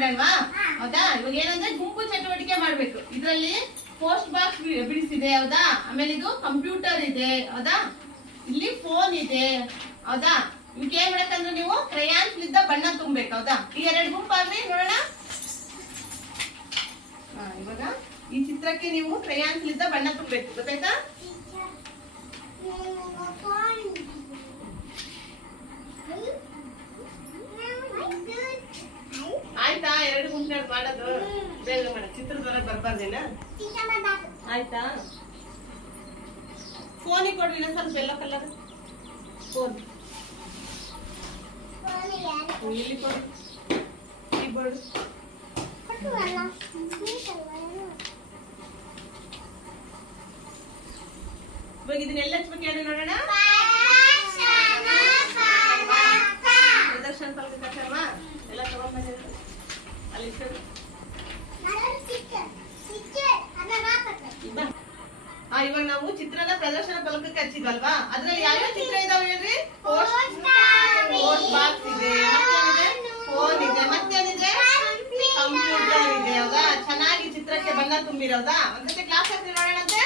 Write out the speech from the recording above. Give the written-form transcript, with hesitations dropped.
ಮಾಡೋಣವಾ? ಹೌದಾ? ಇವಾಗ ಏನಂದ್ರೆ ಗುಂಪು ಚಟುವಟಿಕೆ ಮಾಡ್ಬೇಕು. ಇದ್ರಲ್ಲಿ ಪೋಸ್ಟ್ ಬಾಕ್ಸ್ ಬಿಡಿಸಿದೆ, ಹೌದಾ? ಆಮೇಲೆ ಇದು ಕಂಪ್ಯೂಟರ್ ಇದೆ, ಹೌದಾ? ಇಲ್ಲಿ ಫೋನ್ ಇದೆ, ಹೌದಾ? ಇವಕ್ಕೆ ಏನ್ ಮಾಡಕ್ಕಂದ್ರೆ ನೀವು ಕ್ರಯಾನ್ಸ್ ಲಿದ್ದ ಬಣ್ಣ ತುಂಬಬೇಕು, ಹೌದಾ? ಈಗ 2 ಗುಂಪಾಗ್ರಿ ನೋಡೋಣ. ಇವಾಗ ಈ ಚಿತ್ರಕ್ಕೆ ನೀವು ಕ್ರಯಾನ್ಸ್ ಲಿದ್ದ ಬಣ್ಣ ತುಂಬಬೇಕು, ಗೊತ್ತಾಯ್ತಾ? ಆಯ್ತಾ? 2 ಗುಂಪಿನ ಮಾಡೋದು ಬೇಗ ಮಾಡ. ಚಿತ್ರದೊಳಗೆ ಬರ್ಬಾರ್ದೇನ? ಆಯ್ತಾ? ಫೋನಿಗೆ ಕೊಡ್ರಿ ಸ್ವಲ್ಪ ಎಲ್ಲೋ ಕಲರ್ ಫೋನ್. ಇಲ್ಲಿ ಕೊಡಿ ಕೀಬೋರ್ಡ್. ಇವಾಗ ಇದನ್ನೆಲ್ಲ ಹಚ್ಬೇಕು ಹೇಳಿ ನೋಡೋಣ. ಪ್ರದರ್ಶನ ಫಲಕ ಎಲ್ಲ ತಗೊಂಡ್ಬಂದಿದ್ರು ಅಲ್ಲಿ. ಇವಾಗ ನಾವು ಚಿತ್ರನ ಪ್ರದರ್ಶನ ಫಲಕಕ್ಕೆ ಹಚ್ಚಿದ್ವಲ್ವಾ? ಅದ್ರಲ್ಲಿ ಯಾವ್ಯಾವ ಚಿತ್ರ ಇದಾವೆ ಹೇಳ್ರಿ? ಪೋಸ್ಟ್ ಬಾಕ್ಸ್ ಇದೆ, ಮತ್ತೇನಿದೆ? ಫೋನ್ ಇದೆ, ಮತ್ತೇನಿದೆ? ಕಂಪ್ಯೂಟರ್ ಇದೆ, ಹೌದಾ? ಚೆನ್ನಾಗಿ ಚಿತ್ರಕ್ಕೆ ಬಣ್ಣ ತುಂಬಿರೋದಾ? ಒಂದ್ಸತಿ ಕ್ಲಾಸ್ ಹಾಕಿ ನೋಡೋಣಂತೆ.